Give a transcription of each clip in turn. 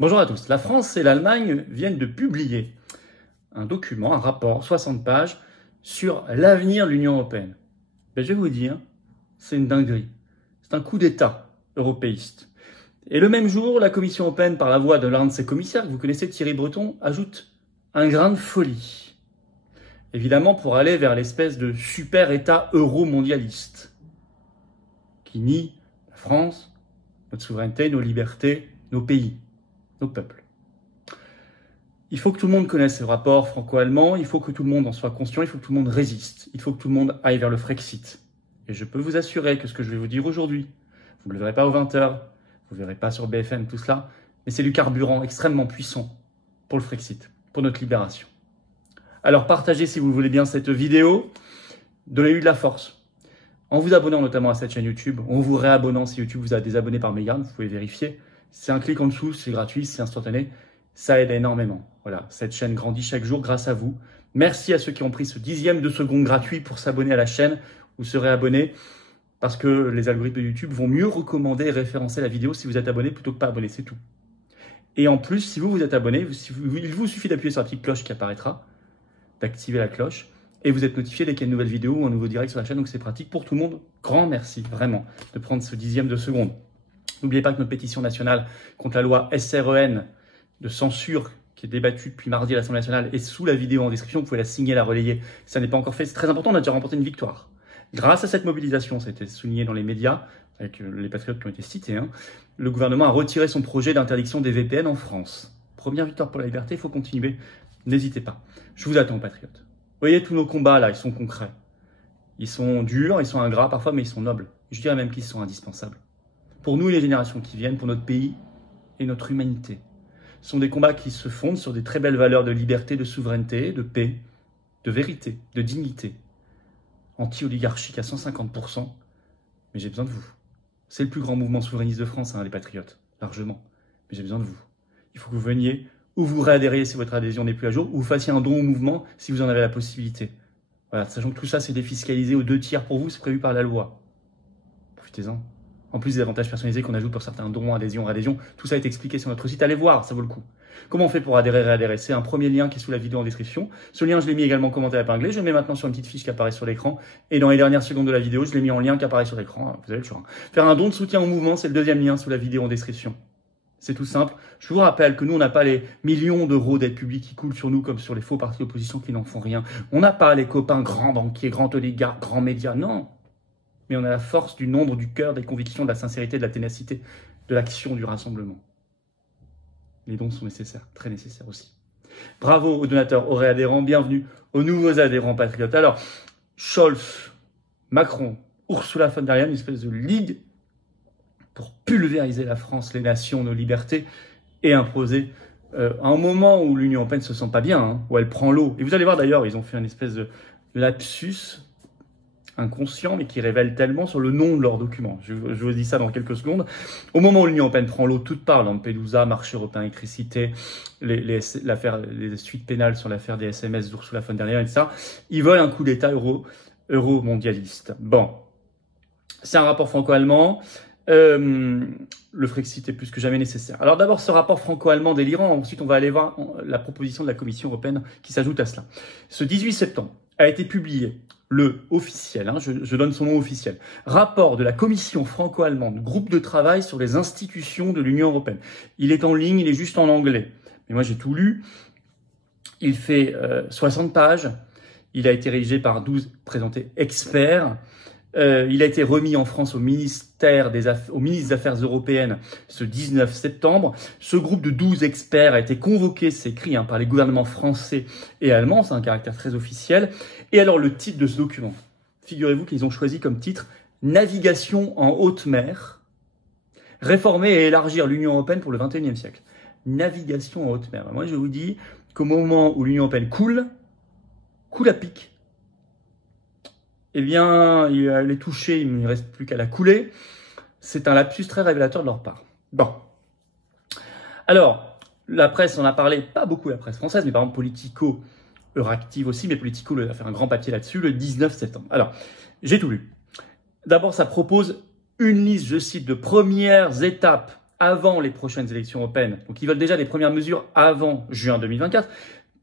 Bonjour à tous. La France et l'Allemagne viennent de publier un document, un rapport, 60 pages, sur l'avenir de l'Union européenne. Ben, je vais vous dire, c'est une dinguerie. C'est un coup d'État européiste. Et le même jour, la Commission européenne, par la voix de l'un de ses commissaires, que vous connaissez, Thierry Breton, ajoute un grain de folie. Évidemment, pour aller vers l'espèce de super-État euro-mondialiste, qui nie la France, notre souveraineté, nos libertés, nos pays, nos peuples. Il faut que tout le monde connaisse ce rapport franco-allemand, il faut que tout le monde en soit conscient, il faut que tout le monde résiste, il faut que tout le monde aille vers le Frexit. Et je peux vous assurer que ce que je vais vous dire aujourd'hui, vous ne le verrez pas aux 20h, vous ne le verrez pas sur BFM, tout cela, mais c'est du carburant extrêmement puissant pour le Frexit, pour notre libération. Alors partagez si vous le voulez bien cette vidéo, donnez-lui de la force. En vous abonnant notamment à cette chaîne YouTube, en vous réabonnant si YouTube vous a désabonné par mégarde, vous pouvez vérifier. C'est un clic en dessous, c'est gratuit, c'est instantané, ça aide énormément. Voilà, cette chaîne grandit chaque jour grâce à vous. Merci à ceux qui ont pris ce dixième de seconde gratuit pour s'abonner à la chaîne ou se réabonner, parce que les algorithmes de YouTube vont mieux recommander et référencer la vidéo si vous êtes abonné plutôt que pas abonné, c'est tout. Et en plus, si vous êtes abonné, il vous suffit d'appuyer sur la petite cloche qui apparaîtra, d'activer la cloche, et vous êtes notifié dès qu'il y a une nouvelle vidéo ou un nouveau direct sur la chaîne, donc c'est pratique pour tout le monde. Grand merci, vraiment, de prendre ce dixième de seconde. N'oubliez pas que notre pétition nationale contre la loi SREN de censure qui est débattue depuis mardi à l'Assemblée nationale est sous la vidéo en description. Vous pouvez la signer, la relayer. Si ça n'est pas encore fait, c'est très important. On a déjà remporté une victoire. Grâce à cette mobilisation, ça a été souligné dans les médias, avec les patriotes qui ont été cités, le gouvernement a retiré son projet d'interdiction des VPN en France. Première victoire pour la liberté, il faut continuer. N'hésitez pas. Je vous attends, patriotes. Vous voyez, tous nos combats, là, ils sont concrets. Ils sont durs, ils sont ingrats parfois, mais ils sont nobles. Je dirais même qu'ils sont indispensables. Pour nous et les générations qui viennent, pour notre pays et notre humanité. Ce sont des combats qui se fondent sur des très belles valeurs de liberté, de souveraineté, de paix, de vérité, de dignité. Anti-oligarchique à 150%, mais j'ai besoin de vous. C'est le plus grand mouvement souverainiste de France, les patriotes, largement. Mais j'ai besoin de vous. Il faut que vous veniez, ou vous réadhériez si votre adhésion n'est plus à jour, ou vous fassiez un don au mouvement si vous en avez la possibilité. Voilà, sachant que tout ça c'est défiscalisé aux 2/3 pour vous, c'est prévu par la loi. Profitez-en. En plus des avantages personnalisés qu'on ajoute pour certains dons, adhésion, tout ça est expliqué sur notre site. Allez voir, ça vaut le coup. Comment on fait pour adhérer, réadhérer? C'est un premier lien qui est sous la vidéo en description. Ce lien, je l'ai mis également en commentaire épinglé. Je le mets maintenant sur une petite fiche qui apparaît sur l'écran. Et dans les dernières secondes de la vidéo, je l'ai mis en lien qui apparaît sur l'écran. Vous avez le choix. Faire un don de soutien au mouvement, c'est le deuxième lien sous la vidéo en description. C'est tout simple. Je vous rappelle que nous, on n'a pas les millions d'euros d'aide publique qui coulent sur nous comme sur les faux partis d'opposition qui n'en font rien. On n'a pas les copains grands banquiers, grands oligarques, grands médias. Non. Mais on a la force du nombre, du cœur, des convictions, de la sincérité, de la ténacité, de l'action, du rassemblement. Les dons sont nécessaires, très nécessaires aussi. Bravo aux donateurs, aux réadhérents, bienvenue aux nouveaux adhérents patriotes. Alors, Scholz, Macron, Ursula von der Leyen, une espèce de ligue pour pulvériser la France, les nations, nos libertés et imposer à un moment où l'Union européenne ne se sent pas bien, où elle prend l'eau. Et vous allez voir d'ailleurs, ils ont fait une espèce de lapsus inconscient, mais qui révèle tellement sur le nom de leur document. Je vous dis ça dans quelques secondes. Au moment où l'Union européenne prend l'eau, toute part, Lampedusa, marché européen électricité, les suites pénales sur l'affaire des SMS d'Ursula von der Leyen, etc. Ils veulent un coup d'État euro-mondialiste. Bon, c'est un rapport franco-allemand. Le Frexit est plus que jamais nécessaire. Alors d'abord, ce rapport franco-allemand délirant. Ensuite, on va aller voir la proposition de la Commission européenne qui s'ajoute à cela. Ce 18 septembre a été publié le officiel, je donne son nom officiel, rapport de la Commission franco-allemande, groupe de travail sur les institutions de l'Union européenne. Il est en ligne, il est juste en anglais. Mais moi, j'ai tout lu. Il fait 60 pages. Il a été rédigé par 12 présentés experts. Il a été remis en France au ministre des Affaires européennes ce 19 septembre. Ce groupe de 12 experts a été convoqué, c'est écrit par les gouvernements français et allemands, c'est un caractère très officiel. Et alors le titre de ce document, figurez-vous qu'ils ont choisi comme titre « Navigation en haute mer, réformer et élargir l'Union européenne pour le XXIe siècle ». Navigation en haute mer. Moi je vous dis qu'au moment où l'Union européenne coule à pic, eh bien, elle est touchée, il ne reste plus qu'à la couler. C'est un lapsus très révélateur de leur part. Bon. Alors, la presse en a parlé, pas beaucoup la presse française, mais par exemple Politico, Euractiv aussi, mais Politico a fait un grand papier là-dessus le 19 septembre. Alors, j'ai tout lu. D'abord, ça propose une liste, je cite, de premières étapes avant les prochaines élections européennes, donc ils veulent déjà des premières mesures avant juin 2024,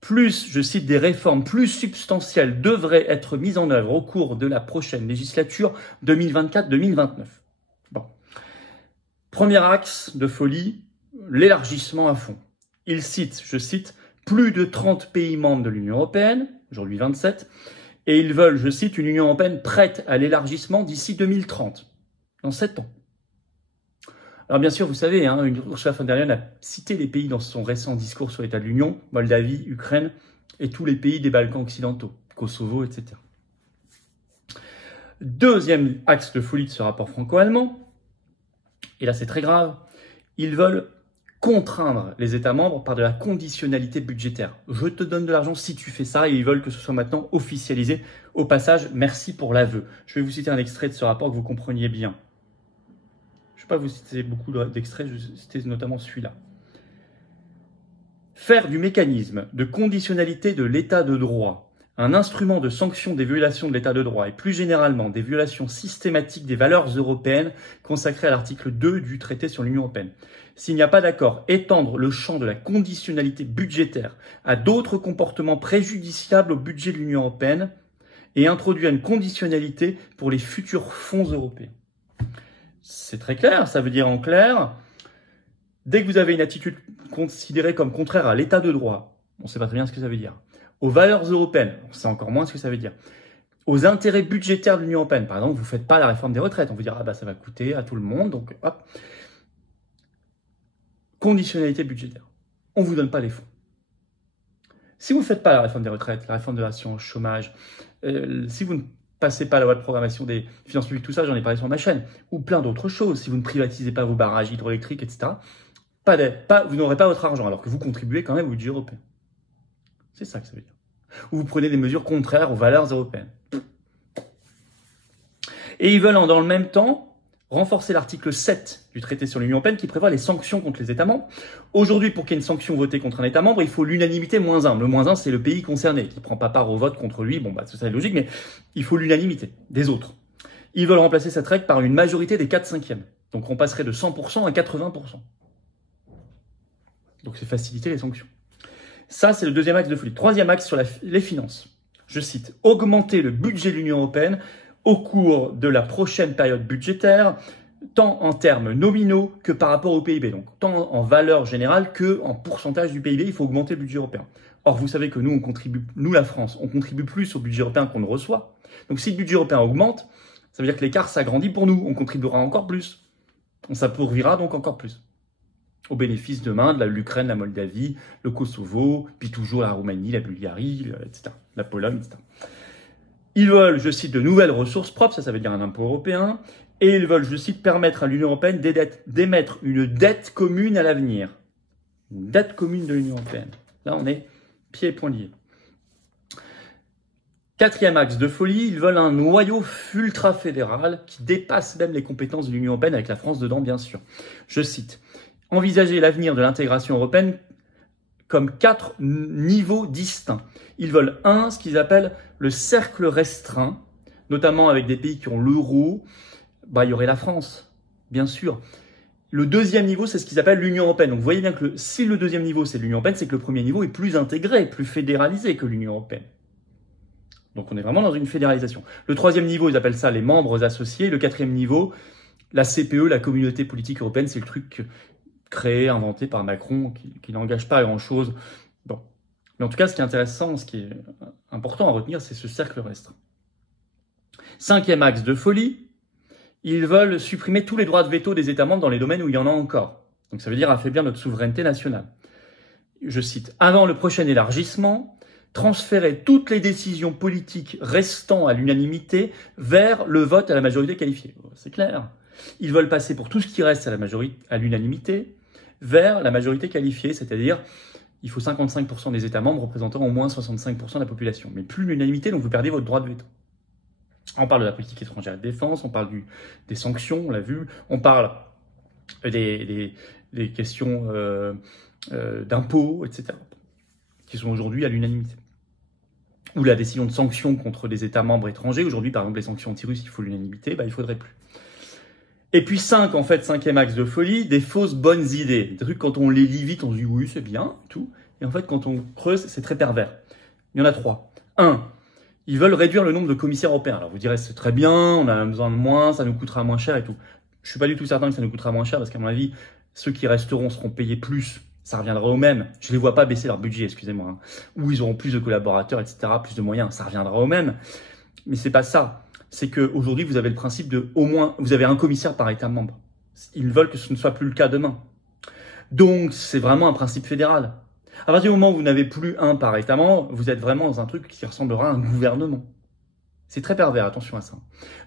plus, je cite, des réformes plus substantielles devraient être mises en œuvre au cours de la prochaine législature 2024-2029. Bon. Premier axe de folie, l'élargissement à fond. Il cite, je cite, plus de 30 pays membres de l'Union européenne, aujourd'hui 27, et ils veulent, je cite, une Union européenne prête à l'élargissement d'ici 2030, dans 7 ans. Alors bien sûr, vous savez, Ursula von der Leyen a cité les pays dans son récent discours sur l'état de l'Union, Moldavie, Ukraine, et tous les pays des Balkans occidentaux, Kosovo, etc. Deuxième axe de folie de ce rapport franco-allemand, et là c'est très grave, ils veulent contraindre les États membres par de la conditionnalité budgétaire. Je te donne de l'argent si tu fais ça, et ils veulent que ce soit maintenant officialisé. Au passage, merci pour l'aveu. Je vais vous citer un extrait de ce rapport que vous compreniez bien. Je ne vais pas vous citer beaucoup d'extraits, je vais citer notamment celui-là. Faire du mécanisme de conditionnalité de l'état de droit un instrument de sanction des violations de l'état de droit et plus généralement des violations systématiques des valeurs européennes consacrées à l'article 2 du traité sur l'Union européenne. S'il n'y a pas d'accord, étendre le champ de la conditionnalité budgétaire à d'autres comportements préjudiciables au budget de l'Union européenne et introduire une conditionnalité pour les futurs fonds européens. C'est très clair, ça veut dire en clair, dès que vous avez une attitude considérée comme contraire à l'état de droit, on ne sait pas très bien ce que ça veut dire, aux valeurs européennes, on sait encore moins ce que ça veut dire, aux intérêts budgétaires de l'Union européenne, par exemple, vous ne faites pas la réforme des retraites, on vous dira, ça va coûter à tout le monde, donc hop. Conditionnalité budgétaire, on ne vous donne pas les fonds. Si vous ne faites pas la réforme des retraites, la réforme de l'assurance chômage, si vous ne passez pas la loi de programmation des finances publiques, tout ça, j'en ai parlé sur ma chaîne, ou plein d'autres choses, si vous ne privatisez pas vos barrages hydroélectriques, etc., vous n'aurez pas votre argent, alors que vous contribuez quand même au budget européen. C'est ça que ça veut dire. Ou vous prenez des mesures contraires aux valeurs européennes. Et ils veulent, dans le même temps, renforcer l'article 7 du traité sur l'Union européenne qui prévoit les sanctions contre les États membres. Aujourd'hui, pour qu'il y ait une sanction votée contre un État membre, il faut l'unanimité -1. Le -1, c'est le pays concerné qui ne prend pas part au vote contre lui. Ça est logique, mais il faut l'unanimité des autres. Ils veulent remplacer cette règle par une majorité des 4/5. Donc on passerait de 100% à 80%. Donc c'est faciliter les sanctions. Ça, c'est le deuxième axe de folie. Troisième axe sur les finances. Je cite, augmenter le budget de l'Union européenne au cours de la prochaine période budgétaire, tant en termes nominaux que par rapport au PIB. Donc, tant en valeur générale que en pourcentage du PIB, il faut augmenter le budget européen. Or, vous savez que nous, la France, on contribue plus au budget européen qu'on ne reçoit. Donc, si le budget européen augmente, ça veut dire que l'écart s'agrandit pour nous. On contribuera encore plus. On s'appauvira donc encore plus. Au bénéfice demain de l'Ukraine, la Moldavie, le Kosovo, puis toujours la Roumanie, la Bulgarie, etc., la Pologne, etc. Ils veulent, je cite, de nouvelles ressources propres, ça veut dire un impôt européen, et ils veulent, je cite, permettre à l'Union européenne d'émettre une dette commune à l'avenir. Une dette commune de l'Union européenne. Là, on est pieds et poings liés. Quatrième axe de folie, ils veulent un noyau ultra-fédéral qui dépasse même les compétences de l'Union européenne, avec la France dedans, bien sûr. Je cite, envisager l'avenir de l'intégration européenne comme 4 niveaux distincts. Ils veulent ce qu'ils appellent le cercle restreint, notamment avec des pays qui ont l'euro. Il y aurait la France, bien sûr. Le deuxième niveau, c'est ce qu'ils appellent l'Union européenne. Donc vous voyez bien que si le deuxième niveau, c'est l'Union européenne, c'est que le premier niveau est plus intégré, plus fédéralisé que l'Union européenne. Donc on est vraiment dans une fédéralisation. Le troisième niveau, ils appellent ça les membres associés. Le quatrième niveau, la CPE, la communauté politique européenne, c'est le truc créé, inventé par Macron, qui n'engage pas à grand-chose. Bon. Mais en tout cas, ce qui est intéressant, ce qui est important à retenir, c'est ce cercle restreint. Cinquième axe de folie, ils veulent supprimer tous les droits de veto des États membres dans les domaines où il y en a encore. Donc ça veut dire affaiblir notre souveraineté nationale. Je cite, avant le prochain élargissement, transférer toutes les décisions politiques restant à l'unanimité vers le vote à la majorité qualifiée. C'est clair. Ils veulent passer pour tout ce qui reste à l'unanimité vers la majorité qualifiée, c'est-à-dire il faut 55% des États membres représentant au moins 65% de la population. Mais plus l'unanimité, donc vous perdez votre droit de veto. On parle de la politique étrangère et de défense, on parle des sanctions, on l'a vu, on parle des questions d'impôts, etc., qui sont aujourd'hui à l'unanimité. Ou la décision de sanctions contre des États membres étrangers. Aujourd'hui, par exemple, les sanctions anti-russes, il faut l'unanimité, il ne faudrait plus. Et puis 5, en fait, cinquième axe de folie, des fausses bonnes idées. Des trucs, quand on les lit vite, on se dit oui, c'est bien, tout. Et en fait, quand on creuse, c'est très pervers. Il y en a 3. 1. Ils veulent réduire le nombre de commissaires européens. Alors vous direz, c'est très bien, on a besoin de moins, ça nous coûtera moins cher et tout. Je suis pas du tout certain que ça nous coûtera moins cher parce qu'à mon avis, ceux qui resteront seront payés plus. Ça reviendra au même. Je les vois pas baisser leur budget, excusez-moi. Hein. Ou ils auront plus de collaborateurs, etc., plus de moyens. Ça reviendra au même. Mais c'est pas ça. C'est qu'aujourd'hui, vous avez le principe de, au moins, vous avez un commissaire par État membre. Ils veulent que ce ne soit plus le cas demain. Donc, c'est vraiment un principe fédéral. À partir du moment où vous n'avez plus un par État membre, vous êtes vraiment dans un truc qui ressemblera à un gouvernement. C'est très pervers, attention à ça.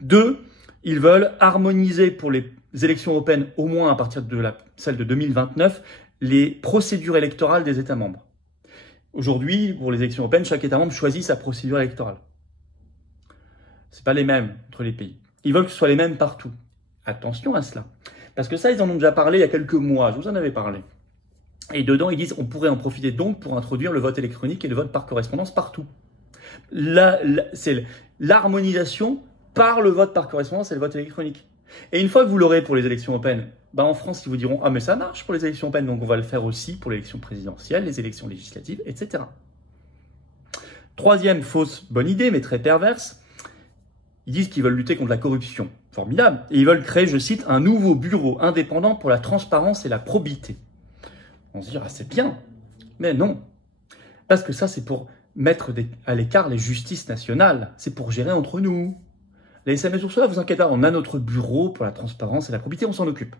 2, ils veulent harmoniser pour les élections européennes, au moins à partir de celle de 2029, les procédures électorales des États membres. Aujourd'hui, pour les élections européennes, chaque État membre choisit sa procédure électorale. C'est pas les mêmes entre les pays. Ils veulent que ce soit les mêmes partout. Attention à cela. Parce que ça, ils en ont déjà parlé il y a quelques mois. Je vous en avais parlé. Et dedans, ils disent on pourrait en profiter donc pour introduire le vote électronique et le vote par correspondance partout. C'est l'harmonisation par le vote par correspondance et le vote électronique. Et une fois que vous l'aurez pour les élections européennes, en France, ils vous diront ah mais ça marche pour les élections européennes, donc on va le faire aussi pour l'élection présidentielle, les élections législatives, etc. Troisième fausse bonne idée, mais très perverse. Ils disent qu'ils veulent lutter contre la corruption. Formidable. Et ils veulent créer, je cite, un nouveau bureau indépendant pour la transparence et la probité. On se dit, ah, c'est bien. Mais non. Parce que ça, c'est pour mettre à l'écart les justices nationales. C'est pour gérer entre nous. Les SMS Ursula, vous inquiétez pas, on a notre bureau pour la transparence et la probité, on s'en occupe.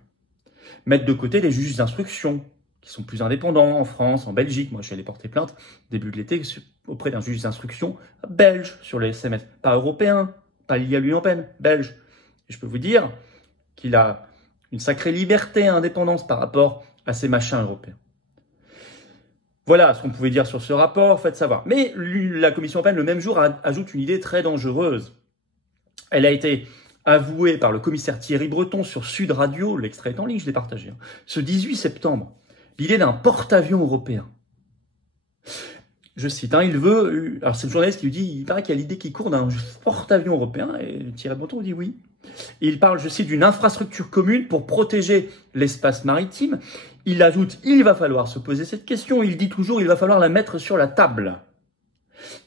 Mettre de côté les juges d'instruction, qui sont plus indépendants en France, en Belgique. Moi, je suis allé porter plainte début de l'été auprès d'un juge d'instruction belge sur les SMS. Pas européen. Pas lié à l'Union européenne, belge. Et je peux vous dire qu'il a une sacrée liberté et indépendance par rapport à ces machins européens. Voilà ce qu'on pouvait dire sur ce rapport, faites savoir. Mais la Commission européenne, le même jour, ajoute une idée très dangereuse. Elle a été avouée par le commissaire Thierry Breton sur Sud Radio, l'extrait est en ligne, je l'ai partagé, ce 18 septembre, l'idée d'un porte-avions européen. Je cite, il veut, alors c'est le journaliste qui lui dit, il paraît qu'il y a l'idée qui court d'un porte-avions européen, et Thierry Breton dit oui. Et il parle, je cite, d'une infrastructure commune pour protéger l'espace maritime. Il ajoute, il va falloir se poser cette question, il dit toujours, il va falloir la mettre sur la table.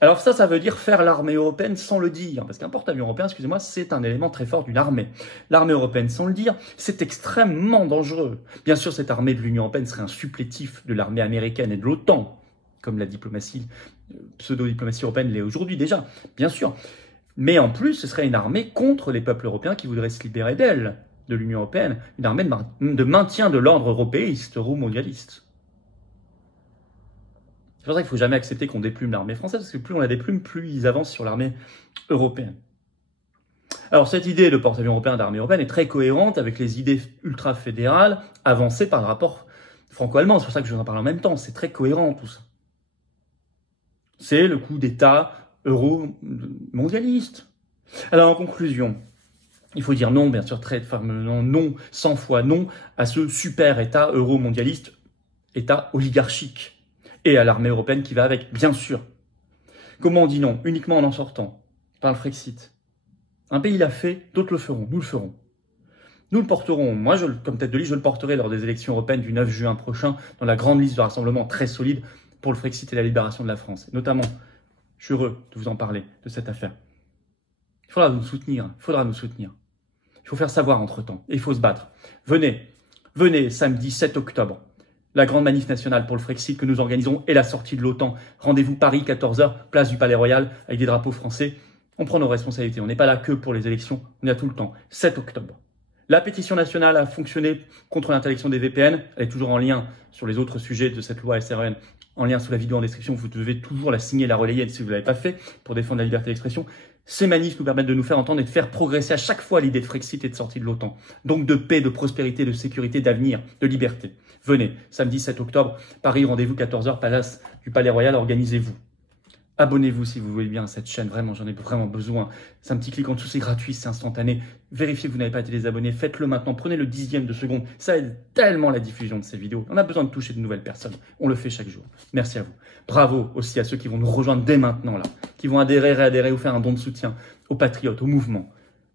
Alors ça veut dire faire l'armée européenne sans le dire, parce qu'un porte-avions européen, excusez-moi, c'est un élément très fort d'une armée. L'armée européenne sans le dire, c'est extrêmement dangereux. Bien sûr, cette armée de l'Union européenne serait un supplétif de l'armée américaine et de l'OTAN, comme la diplomatie, pseudo-diplomatie européenne l'est aujourd'hui déjà, bien sûr. Mais en plus, ce serait une armée contre les peuples européens qui voudraient se libérer d'elle, de l'Union européenne, une armée de maintien de l'ordre européiste, euro-mondialiste. C'est pour ça qu'il ne faut jamais accepter qu'on déplume l'armée française, parce que plus on la déplume, plus ils avancent sur l'armée européenne. Alors cette idée de porte-avions européen d'armée européenne est très cohérente avec les idées ultra-fédérales avancées par le rapport franco-allemand. C'est pour ça que je vous en parle en même temps, c'est très cohérent tout ça. C'est le coup d'État euro-mondialiste. Alors en conclusion, il faut dire non, bien sûr, très fermement non, 100 fois non, à ce super État euro-mondialiste, État oligarchique, et à l'armée européenne qui va avec, bien sûr. Comment on dit non? Uniquement en sortant, par le Frexit. Un pays l'a fait, d'autres le feront, nous le ferons. Nous le porterons, moi comme tête de liste, je le porterai lors des élections européennes du 9 juin prochain, dans la grande liste de rassemblement très solide pour le Frexit et la libération de la France. Et notamment, je suis heureux de vous en parler, de cette affaire. Il faudra nous soutenir, il faudra nous soutenir. Il faut faire savoir entre-temps, et il faut se battre. Venez samedi 7 octobre, la grande manif nationale pour le Frexit que nous organisons et la sortie de l'OTAN. Rendez-vous Paris, 14h, place du Palais Royal, avec des drapeaux français. On prend nos responsabilités, on n'est pas là que pour les élections, on est là tout le temps. 7 octobre. La pétition nationale a fonctionné contre l'interdiction des VPN, elle est toujours en lien sur les autres sujets de cette loi SRN, en lien sous la vidéo en description, vous devez toujours la signer, la relayer si vous ne l'avez pas fait, pour défendre la liberté d'expression. Ces manifs nous permettent de nous faire entendre et de faire progresser à chaque fois l'idée de Frexit et de sortie de l'OTAN. Donc de paix, de prospérité, de sécurité, d'avenir, de liberté. Venez, samedi 7 octobre, Paris, rendez-vous 14h, place du Palais Royal, organisez-vous. Abonnez-vous si vous voulez bien à cette chaîne, vraiment, j'en ai vraiment besoin. C'est un petit clic en dessous, c'est gratuit, c'est instantané. Vérifiez que vous n'avez pas été désabonné, faites-le maintenant, prenez le 10e de seconde. Ça aide tellement la diffusion de ces vidéos. On a besoin de toucher de nouvelles personnes, on le fait chaque jour. Merci à vous. Bravo aussi à ceux qui vont nous rejoindre dès maintenant, là, qui vont adhérer, réadhérer ou faire un don de soutien aux patriotes, au mouvement.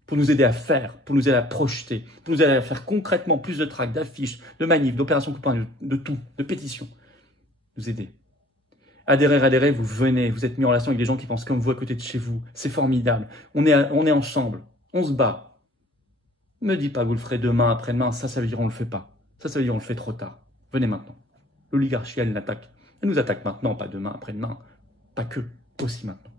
pour nous aider à faire, pour nous aider à projeter, pour nous aider à faire concrètement plus de tracts, d'affiches, de manifs, d'opérations coupons, de tout, de pétitions. Nous aider. Adhérer, vous venez, vous êtes mis en relation avec des gens qui pensent comme vous à côté de chez vous. C'est formidable. On est ensemble. On se bat. Ne me dis pas que vous le ferez demain, après-demain. Ça veut dire on ne le fait pas. Ça veut dire on le fait trop tard. Venez maintenant. L'oligarchie, elle l'attaque. Elle nous attaque maintenant, pas demain, après-demain. Pas que, aussi maintenant.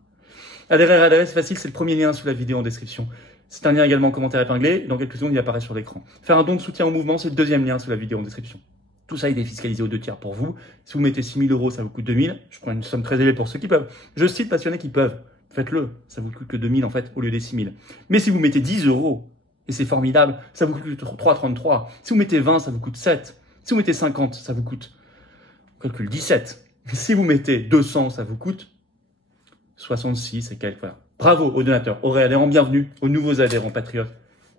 Adhérer, c'est facile, c'est le premier lien sous la vidéo en description. C'est un lien également en commentaire épinglé. Dans quelques secondes, il apparaît sur l'écran. Faire un don de soutien au mouvement, c'est le deuxième lien sous la vidéo en description. Tout ça est défiscalisé aux 2/3 pour vous. Si vous mettez 6 000 €, ça vous coûte 2 000. Je prends une somme très élevée pour ceux qui peuvent. Je cite passionnés qui peuvent. Faites-le. Ça vous coûte que 2 000 en fait, au lieu des 6 000. Mais si vous mettez 10 €, et c'est formidable, ça vous coûte 3,33. Si vous mettez 20, ça vous coûte 7. Si vous mettez 50, ça vous coûte, on calcule 17. Si vous mettez 200, ça vous coûte 66 et quelques. Voilà. Bravo aux donateurs, aux réadhérents, bienvenue aux nouveaux adhérents patriotes.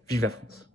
Vive la France!